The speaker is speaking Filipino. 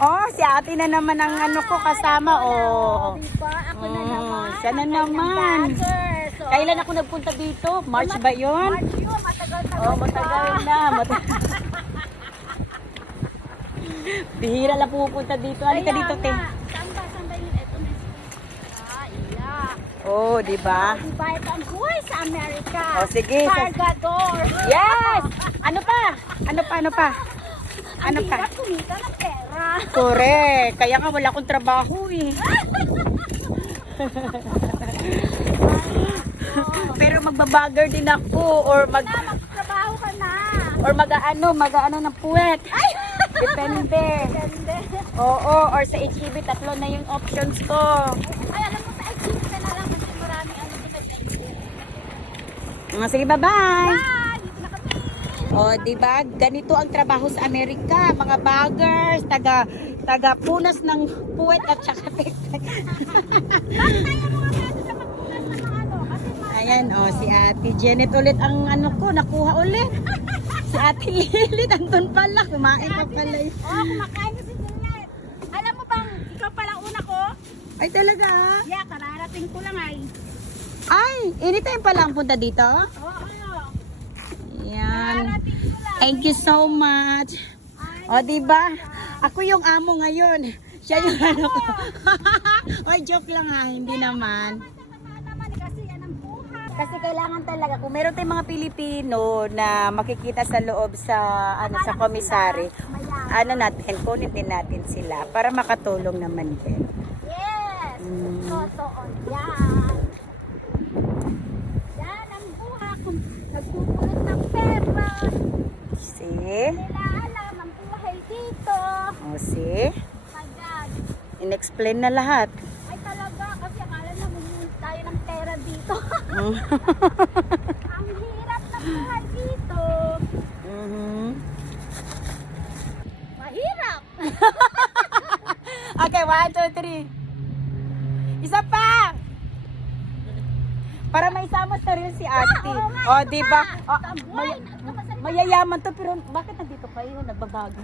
Oh, si ate na naman ang ano ko kasama. Oh. Diba? Ako na naman. Siya na naman. So, Kailan ako nagpunta dito? March ba yun? March yun. Matagal-tagal. Oh, matagal na. Bihira lang pupunta dito. Halika dito, te. Saan ba yun? Ito na. Iya. Oh, di ba? Diba ito ang buhay sa Amerika? Oh, sige. Cargador. Yes! Ano pa? Ano pa? Ano pa? Ang Ano pa? hirap kumita ng pera. Correct. Kaya nga wala akong trabaho eh. Pero magbabagger din ako or Magtrabaho ka na. mag-ano ng puwet. Depende. Ganda. Oo, or sa HEB, tatlo na yung options ko. Ay, alam mo sa exit ka na lang kasi marami ano sa exit. Sige, bye-bye. Ah, dito na kami. O, diba? Ganito ang trabaho sa Amerika. Mga baggers, taga punas ng puwet at saka tiktak. Bakit tayo mga pwede sa magpunas ng mga ano? Kasi Ayan, si Ate Janet ulit ang ano ko, nakuha ulit. Si Ate Lily, nandun pala. Kumain pa pala. kumakain na si Juliet. Alam mo bang, ikaw pala una ko? Ay, talaga? Yeah, kararating ko lang ay. Ay, anytime pa lang punta dito? Oo. Ayan. Kararating ko lang. Thank you so much. O, diba? Ako yung amo ngayon. Siya yung ano ko. Oy, joke lang ha, hindi naman. Kasi yan ang buhay. Kasi kailangan talaga, kung meron tayong mga Pilipino na makikita sa loob sa sa komisari, kunin din natin sila para makatulong naman din. Yes. Mm. So, yan. Yan ang buhay. Kung nagpupulot ng pera, See? nila alam ang buhay dito. O, see? My God. In-explain na lahat. Ay talaga, kasi akala na bumulot tayo ng pera dito. Mm. Ang hirap ng buhay dito. Mhm. Mahirap. Okay, 1, 2, 3. Isa pa! Para may sama sa rin si ate. Oo nga, O, ito diba? pa. Ang buhay. Mayayaman to, pero bakit nandito kayo? Nagbabago.